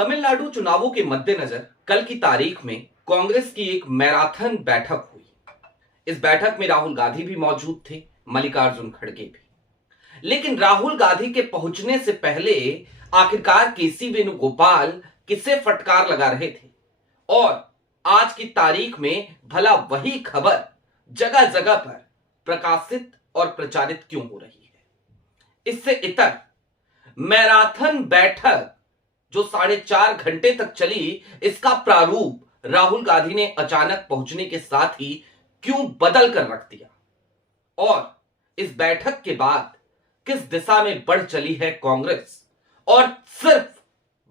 तमिलनाडु चुनावों के मद्देनजर कल की तारीख में कांग्रेस की एक मैराथन बैठक हुई। इस बैठक में राहुल गांधी भी मौजूद थे, मल्लिकार्जुन खड़गे भी। लेकिन राहुल गांधी के पहुंचने से पहले आखिरकार केसी वेणुगोपाल किसे फटकार लगा रहे थे और आज की तारीख में भला वही खबर जगह जगह पर प्रकाशित और प्रचारित क्यों हो रही है। इससे इतर मैराथन बैठक जो 4.5 घंटे तक चली, इसका प्रारूप राहुल गांधी ने अचानक पहुंचने के साथ ही क्यों बदल कर रख दिया और इस बैठक के बाद किस दिशा में बढ़ चली है कांग्रेस, और सिर्फ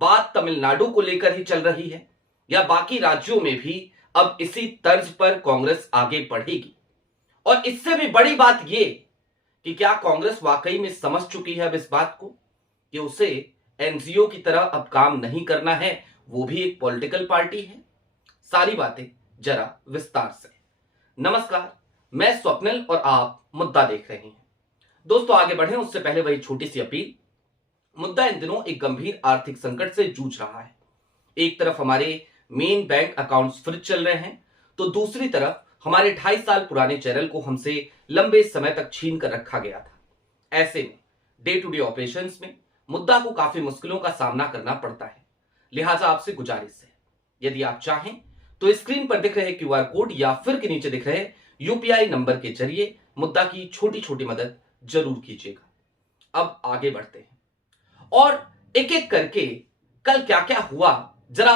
बात तमिलनाडु को लेकर ही चल रही है या बाकी राज्यों में भी अब इसी तर्ज पर कांग्रेस आगे बढ़ेगी। और इससे भी बड़ी बात यह कि क्या कांग्रेस वाकई में समझ चुकी है अब इस बात को कि उसे एनजीओ की तरह अब काम नहीं करना है, वो भी एक पॉलिटिकल पार्टी है। सारी बातें जरा विस्तार से। नमस्कार, मैं स्वप्निल और आप मुद्दा देख रहे हैं। दोस्तों, आगे बढ़े उससे पहले वही छोटी सी अपील। मुद्दा इन दिनों एक गंभीर आर्थिक संकट से जूझ रहा है। एक तरफ हमारे मेन बैंक अकाउंट्स फ्रीज चल रहे हैं, तो दूसरी तरफ हमारे 2.5 साल पुराने चैनल को हमसे लंबे समय तक छीन कर रखा गया था। ऐसे में डे टू डे ऑपरेशंस में मुद्दा को काफी मुश्किलों का सामना करना पड़ता है। लिहाजा आपसे गुजारिश है, यदि आप चाहें तो स्क्रीन पर दिख रहे क्यूआर कोड या फिर के नीचे दिख रहे यूपीआई नंबर के जरिए मुद्दा की छोटी छोटी मदद जरूर कीजिएगा। अब आगे बढ़ते हैं और एक एक करके कल क्या क्या हुआ जरा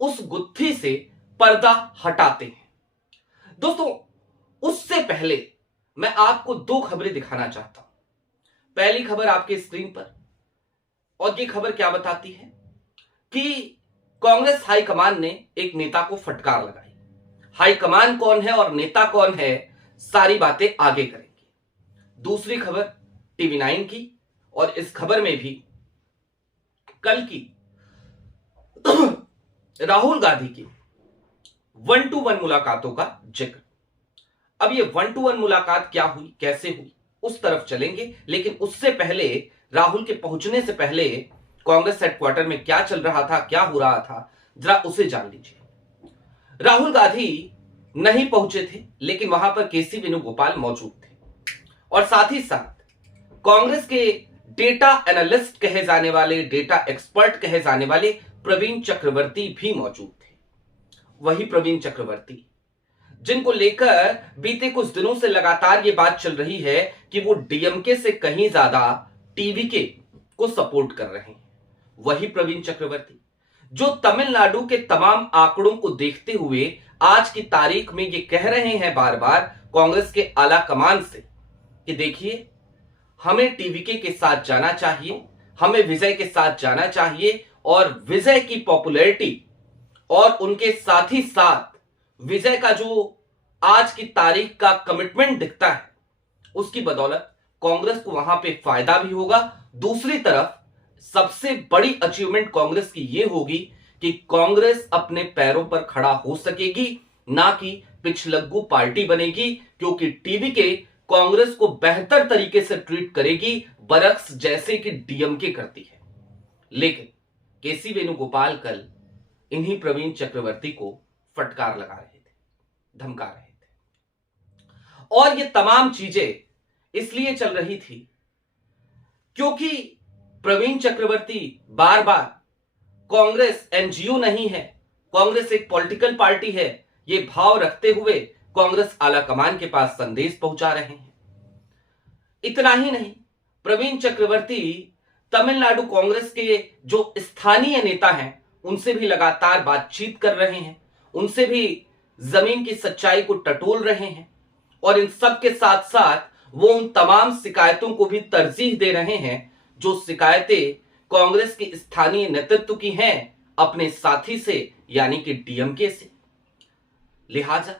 उस गुत्थी से पर्दा हटाते हैं। दोस्तों, उससे पहले मैं आपको 2 खबरें दिखाना चाहता हूं। पहली खबर आपके स्क्रीन पर, और ये खबर क्या बताती है कि कांग्रेस हाईकमान ने एक नेता को फटकार लगाई। हाईकमान कौन है और नेता कौन है, सारी बातें आगे करेंगे। दूसरी खबर टीवी9 की, और इस खबर में भी कल की राहुल गांधी की 1-to-1 मुलाकातों का जिक्र। अब ये 1-to-1 मुलाकात क्या हुई, कैसे हुई, उस तरफ चलेंगे। लेकिन उससे पहले, राहुल के पहुंचने से पहले कांग्रेस हेडक्वार्टर में क्या चल रहा था, क्या हो रहा था, जरा उसे जान लीजिए। राहुल गांधी नहीं पहुंचे थे, लेकिन वहां पर केसी वेणुगोपाल मौजूद थे और साथ ही साथ कांग्रेस के डेटा एनालिस्ट कहे जाने वाले, डेटा एक्सपर्ट कहे जाने वाले प्रवीण चक्रवर्ती भी मौजूद थे। वही प्रवीण चक्रवर्ती जिनको लेकर बीते कुछ दिनों से लगातार ये बात चल रही है कि वो डीएमके से कहीं ज्यादा टीवीके को सपोर्ट कर रहे हैं। वही प्रवीण चक्रवर्ती जो तमिलनाडु के तमाम आंकड़ों को देखते हुए आज की तारीख में ये कह रहे हैं बार बार कांग्रेस के आला कमान से कि देखिए, हमें टीवीके के साथ जाना चाहिए, हमें विजय के साथ जाना चाहिए, और विजय की पॉपुलैरिटी और उनके साथ ही साथ विजय का जो आज की तारीख का कमिटमेंट दिखता है, उसकी बदौलत कांग्रेस को वहां पे फायदा भी होगा। दूसरी तरफ सबसे बड़ी अचीवमेंट कांग्रेस की यह होगी कि कांग्रेस अपने पैरों पर खड़ा हो सकेगी, ना कि पिछलग्गू पार्टी बनेगी, क्योंकि टीवीके कांग्रेस को बेहतर तरीके से ट्रीट करेगी, बरक्स जैसे कि डीएमके करती है। लेकिन केसी वेणुगोपाल कल इन्हीं प्रवीण चक्रवर्ती को फटकार लगा रहे थे, धमका रहे थे। और ये तमाम चीजें इसलिए चल रही थी क्योंकि प्रवीण चक्रवर्ती बार बार कांग्रेस एनजीओ नहीं है, कांग्रेस एक पॉलिटिकल पार्टी है, ये भाव रखते हुए कांग्रेस आला कमान के पास संदेश पहुंचा रहे हैं। इतना ही नहीं, प्रवीण चक्रवर्ती तमिलनाडु कांग्रेस के जो स्थानीय नेता हैं उनसे भी लगातार बातचीत कर रहे हैं, उनसे भी जमीन की सच्चाई को टटोल रहे हैं, और इन सब के साथ साथ वो उन तमाम शिकायतों को भी तरजीह दे रहे हैं जो शिकायतें कांग्रेस के स्थानीय नेतृत्व की हैं अपने साथी से, यानी कि डीएमके से। लिहाजा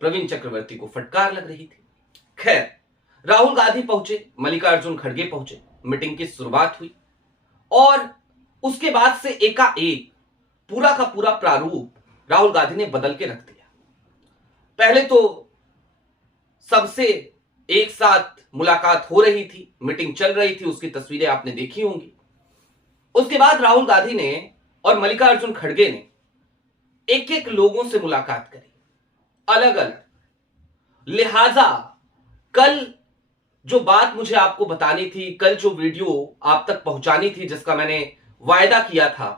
प्रवीण चक्रवर्ती को फटकार लग रही थी। खैर, राहुल गांधी पहुंचे, मल्लिकार्जुन खड़गे पहुंचे, मीटिंग की शुरुआत हुई और उसके बाद से एकाएक पूरा का पूरा प्रारूप राहुल गांधी ने बदल के रख दिया। पहले तो सबसे एक साथ मुलाकात हो रही थी, मीटिंग चल रही थी, उसकी तस्वीरें आपने देखी होंगी। उसके बाद राहुल गांधी ने और मल्लिकार्जुन खड़गे ने एक एक लोगों से मुलाकात करी, अलग अलग। लिहाजा कल जो बात मुझे आपको बतानी थी, कल जो वीडियो आप तक पहुंचानी थी, जिसका मैंने वायदा किया था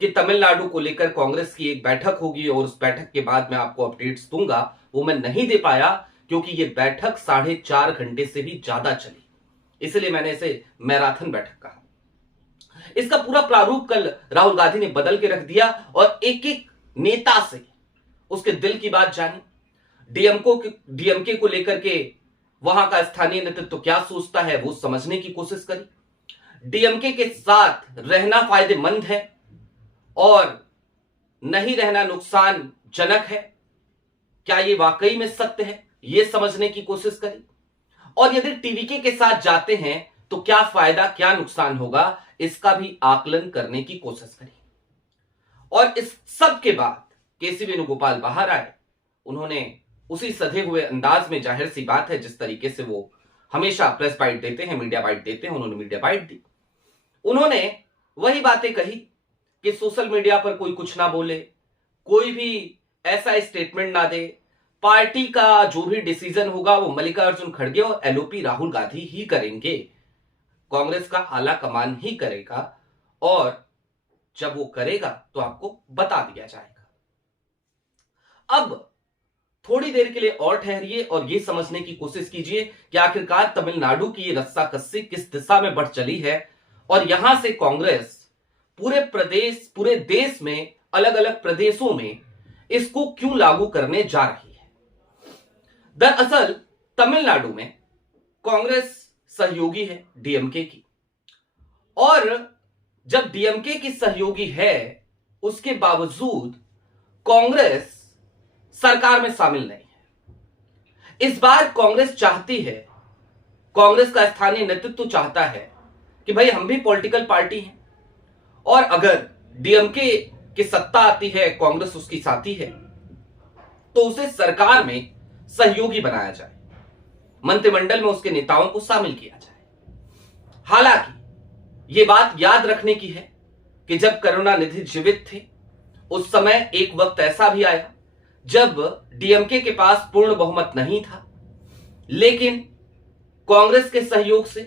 कि तमिलनाडु को लेकर कांग्रेस की एक बैठक होगी और उस बैठक के बाद मैं आपको अपडेट्स दूंगा, वो मैं नहीं दे पाया क्योंकि ये बैठक 4.5 घंटे से भी ज्यादा चली, इसलिए मैंने इसे मैराथन बैठक कहा। इसका पूरा प्रारूप कल राहुल गांधी ने बदल के रख दिया और एक एक नेता से उसके दिल की बात जानी, डीएमके को लेकर के वहां का स्थानीय नेतृत्व क्या सोचता है वो समझने की कोशिश करी। डीएमके के साथ रहना फायदेमंद है और नहीं रहना नुकसानजनक है, क्या ये वाकई में सत्य है, ये समझने की कोशिश करी। और यदि टीवीके के साथ जाते हैं तो क्या फायदा क्या नुकसान होगा, इसका भी आकलन करने की कोशिश करी। और इस सब के बाद केसी वेणुगोपाल बाहर आए। उन्होंने उसी सधे हुए अंदाज में, जाहिर सी बात है जिस तरीके से वो हमेशा प्रेस बाइट देते हैं, मीडिया बाइट देते हैं, उन्होंने मीडिया बाइट दी। उन्होंने वही बातें कही कि सोशल मीडिया पर कोई कुछ ना बोले, कोई भी ऐसा स्टेटमेंट ना दे, पार्टी का जो भी डिसीजन होगा वो मल्लिकार्जुन खड़गे और एलओपी राहुल गांधी ही करेंगे, कांग्रेस का आला कमान ही करेगा, और जब वो करेगा तो आपको बता दिया जाएगा। अब थोड़ी देर के लिए और ठहरिए और यह समझने की कोशिश कीजिए कि आखिरकार तमिलनाडु की ये रस्साकस्सी किस दिशा में बढ़ चली है और यहां से कांग्रेस पूरे देश में अलग अलग प्रदेशों में इसको क्यों लागू करने जा रही है। दरअसल तमिलनाडु में कांग्रेस सहयोगी है डीएमके की, और जब डीएमके की सहयोगी है उसके बावजूद कांग्रेस सरकार में शामिल नहीं है। इस बार कांग्रेस चाहती है, कांग्रेस का स्थानीय नेतृत्व चाहता है कि भाई हम भी पॉलिटिकल पार्टी हैं और अगर डीएमके की सत्ता आती है, कांग्रेस उसकी साथी है, तो उसे सरकार में सहयोगी बनाया जाए, मंत्रिमंडल में उसके नेताओं को शामिल किया जाए। हालांकि यह बात याद रखने की है कि जब करुणानिधि जीवित थे उस समय एक वक्त ऐसा भी आया जब डीएमके के पास पूर्ण बहुमत नहीं था, लेकिन कांग्रेस के सहयोग से,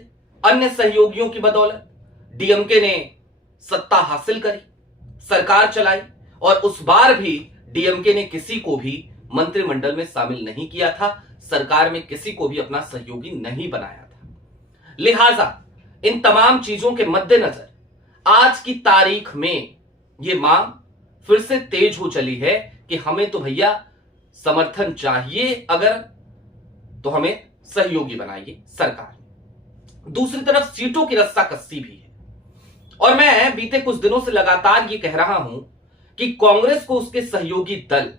अन्य सहयोगियों की बदौलत डीएमके ने सत्ता हासिल करी, सरकार चलाई, और उस बार भी डीएमके ने किसी को भी मंत्रिमंडल में शामिल नहीं किया था, सरकार में किसी को भी अपना सहयोगी नहीं बनाया था। लिहाजा इन तमाम चीजों के मद्देनजर आज की तारीख में यह मांग फिर से तेज हो चली है कि हमें तो भैया समर्थन चाहिए, अगर तो हमें सहयोगी बनाइए सरकार। दूसरी तरफ सीटों की रस्साकस्सी भी है, और मैं बीते कुछ दिनों से लगातार ये कह रहा हूं कि कांग्रेस को उसके सहयोगी दल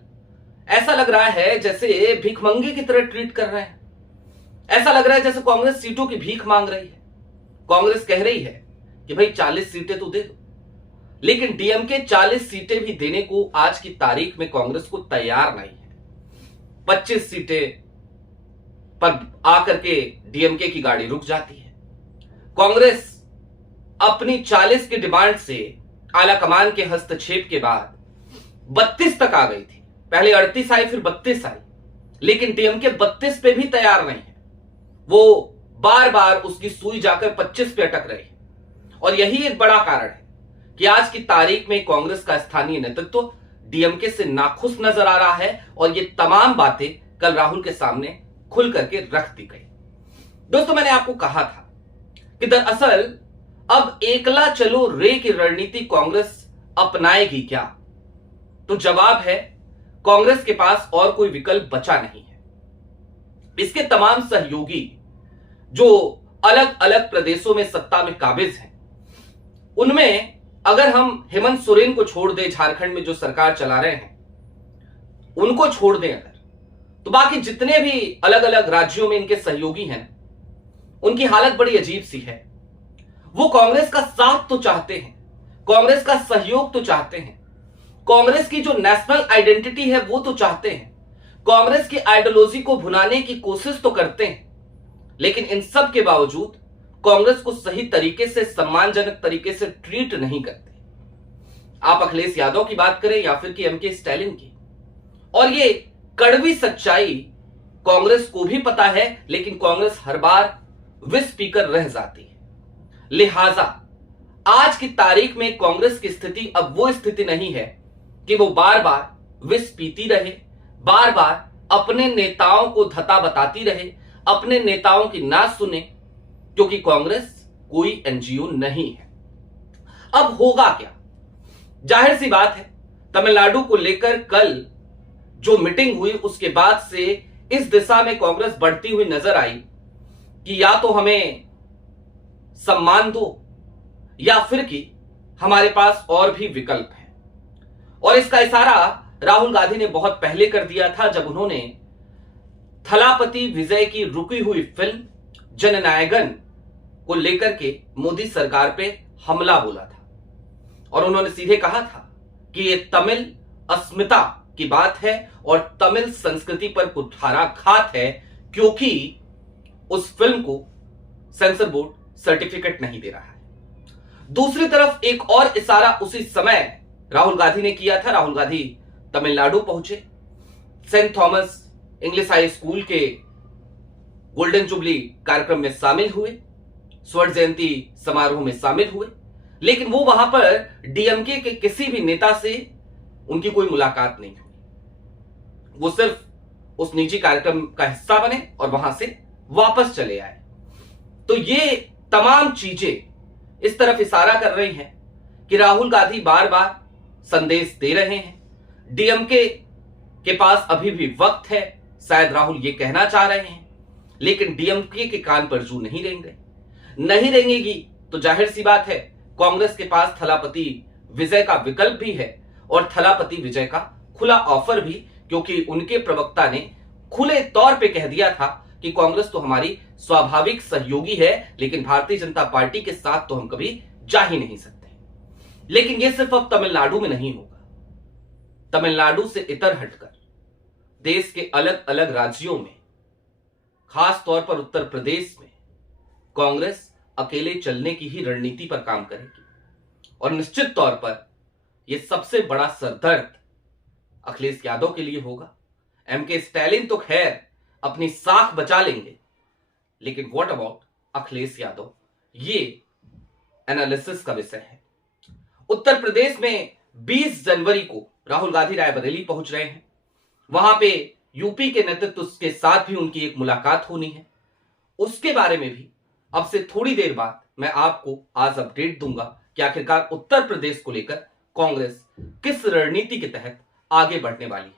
ऐसा लग रहा है जैसे भीखमंगे की तरह ट्रीट कर रहे हैं। ऐसा लग रहा है जैसे कांग्रेस सीटों की भीख मांग रही है। कांग्रेस कह रही है कि भाई 40 सीटें तो दे दो, लेकिन डीएमके 40 सीटें भी देने को आज की तारीख में कांग्रेस को तैयार नहीं है। 25 सीटें पर आकर के डीएमके की गाड़ी रुक जाती है। कांग्रेस अपनी 40 की डिमांड से आलाकमान के हस्तक्षेप के बाद 32 तक आ गई थी। पहले 38 आई, फिर 32 आई, लेकिन डीएमके 32 पे भी तैयार नहीं है। वो बार बार उसकी सुई जाकर 25 पे अटक रही है, और यही एक बड़ा कारण है कि आज की तारीख में कांग्रेस का स्थानीय नेतृत्व डीएमके से नाखुश नजर आ रहा है, और ये तमाम बातें कल राहुल के सामने खुल करके रख दी गई। दोस्तों, मैंने आपको कहा था कि दरअसल अब एकला चलो रे की रणनीति कांग्रेस अपनाएगी क्या? तो जवाब है, कांग्रेस के पास और कोई विकल्प बचा नहीं है। इसके तमाम सहयोगी जो अलग अलग प्रदेशों में सत्ता में काबिज हैं, उनमें अगर हम हेमंत सोरेन को छोड़ दें, झारखंड में जो सरकार चला रहे हैं उनको छोड़ दें अगर, तो बाकी जितने भी अलग अलग राज्यों में इनके सहयोगी हैं, उनकी हालत बड़ी अजीब सी है। वो कांग्रेस का साथ तो चाहते हैं, कांग्रेस का सहयोग तो चाहते हैं, कांग्रेस की जो नेशनल आइडेंटिटी है वो तो चाहते हैं, कांग्रेस की आइडियोलॉजी को भुनाने की कोशिश तो करते हैं, लेकिन इन सब के बावजूद कांग्रेस को सही तरीके से, सम्मानजनक तरीके से ट्रीट नहीं करते। आप अखिलेश यादव की बात करें या फिर कि एमके स्टैलिन की। और ये कड़वी सच्चाई कांग्रेस को भी पता है, लेकिन कांग्रेस हर बार विस पीकर रह जाती है। लिहाजा आज की तारीख में कांग्रेस की स्थिति अब वो स्थिति नहीं है कि वो बार बार विस पीती रहे, बार बार अपने नेताओं को धता बताती रहे, अपने नेताओं की ना सुने, क्योंकि कांग्रेस कोई एनजीओ नहीं है। अब होगा क्या? जाहिर सी बात है, तमिलनाडु को लेकर कल जो मीटिंग हुई उसके बाद से इस दिशा में कांग्रेस बढ़ती हुई नजर आई कि या तो हमें सम्मान दो या फिर कि हमारे पास और भी विकल्प है। और इसका इशारा राहुल गांधी ने बहुत पहले कर दिया था, जब उन्होंने थलापति विजय की रुकी हुई फिल्म जननायगन को लेकर के मोदी सरकार पे हमला बोला था। और उन्होंने सीधे कहा था कि ये तमिल अस्मिता की बात है और तमिल संस्कृति पर कुठाराघात है, क्योंकि उस फिल्म को सेंसर बोर्ड सर्टिफिकेट नहीं दे रहा है। दूसरी तरफ एक और इशारा उसी समय राहुल गांधी ने किया था। राहुल गांधी तमिलनाडु पहुंचे, Saint Thomas English high school के गोल्डन जुबली कार्यक्रम में शामिल हुए, स्वर्ण जयंती समारोह में शामिल हुए, लेकिन वो वहां पर डीएमके के किसी भी नेता से उनकी कोई मुलाकात नहीं हुई। वो सिर्फ उस निजी कार्यक्रम का हिस्सा बने और वहां से वापस चले आए। तो ये तमाम चीजें इस तरफ इशारा कर रही हैं कि राहुल गांधी बार बार संदेश दे रहे हैं, डीएमके के पास अभी भी वक्त है, शायद राहुल ये कहना चाह रहे हैं, लेकिन डीएमके के कान पर जू नहीं रेंगेगी तो जाहिर सी बात है कांग्रेस के पास थलापति विजय का विकल्प भी है और थलापति विजय का खुला ऑफर भी, क्योंकि उनके प्रवक्ता ने खुले तौर पे कह दिया था कि कांग्रेस तो हमारी स्वाभाविक सहयोगी है, लेकिन भारतीय जनता पार्टी के साथ तो हम कभी जा ही नहीं सकते। लेकिन यह सिर्फ अब तमिलनाडु में नहीं होगा। तमिलनाडु से इतर हटकर देश के अलग अलग राज्यों में, खास तौर पर उत्तर प्रदेश में, कांग्रेस अकेले चलने की ही रणनीति पर काम करेगी। और निश्चित तौर पर यह सबसे बड़ा सरदर्द अखिलेश यादव के लिए होगा। एमके स्टैलिन तो खैर अपनी साख बचा लेंगे, लेकिन व्हाट अबाउट अखिलेश यादव, ये एनालिसिस का विषय है। उत्तर प्रदेश में 20 जनवरी को राहुल गांधी रायबरेली पहुंच रहे हैं। वहां पे यूपी के नेतृत्व के साथ भी उनकी एक मुलाकात होनी है। उसके बारे में भी अब से थोड़ी देर बाद मैं आपको आज अपडेट दूंगा कि आखिरकार उत्तर प्रदेश को लेकर कांग्रेस किस रणनीति के तहत आगे बढ़ने वाली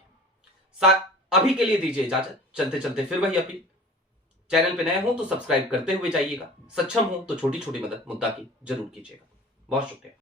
है। अभी के लिए दीजिए इजाजत, चलते चलते फिर वही अपील, चैनल पे नए हो तो सब्सक्राइब करते हुए जाइएगा, सक्षम हो तो छोटी छोटी मदद मुद्दा की जरूर कीजिएगा। बहुत शुक्रिया।